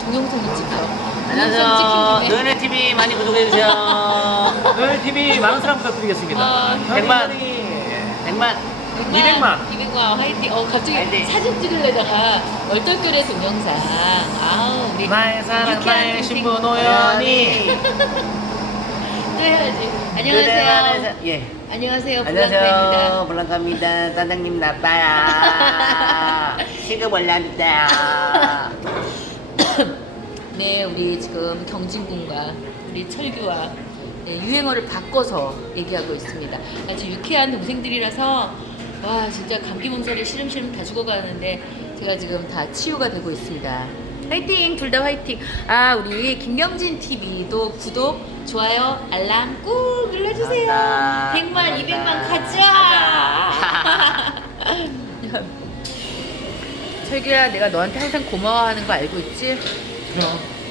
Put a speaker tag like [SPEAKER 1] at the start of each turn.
[SPEAKER 1] 동영상을 찍혀.
[SPEAKER 2] 안녕하세요. 노현의 TV 많이 구독해주세요.
[SPEAKER 3] 노현의 TV 많은 사랑 부탁드리겠습니다.
[SPEAKER 2] 100만, 200만.
[SPEAKER 1] 200만 화이팅. 갑자기
[SPEAKER 2] 화이팅.
[SPEAKER 1] 사진 찍으려다가 얼떨결에 동영상. 아우 우리
[SPEAKER 3] 나의 사랑
[SPEAKER 1] 유쾌한
[SPEAKER 3] 나의
[SPEAKER 1] 동생.
[SPEAKER 3] 신부 노현이.
[SPEAKER 1] 또 해야지. 안녕하세요.
[SPEAKER 2] 예.
[SPEAKER 1] 안녕하세요. 블랑카입니다.
[SPEAKER 2] 안녕하세요. 블랑카입니다. 사장님 나빠야. 시급 올랍니다.
[SPEAKER 1] 네, 우리 지금 경진군과 우리 철규와 네, 유행어를 바꿔서 얘기하고 있습니다. 아주 유쾌한 동생들이라서 와 진짜 감기 몸살에 시름시름 다 죽어가는데 제가 지금 다 치유가 되고 있습니다. 화이팅! 둘 다 화이팅! 아 우리 김경진 TV도 구독, 좋아요, 알람 꾹 눌러주세요.
[SPEAKER 2] 감사합니다.
[SPEAKER 1] 100만, 200만
[SPEAKER 2] 가자.
[SPEAKER 1] 철규야 내가 너한테 항상 고마워하는 거 알고 있지?
[SPEAKER 3] 그럼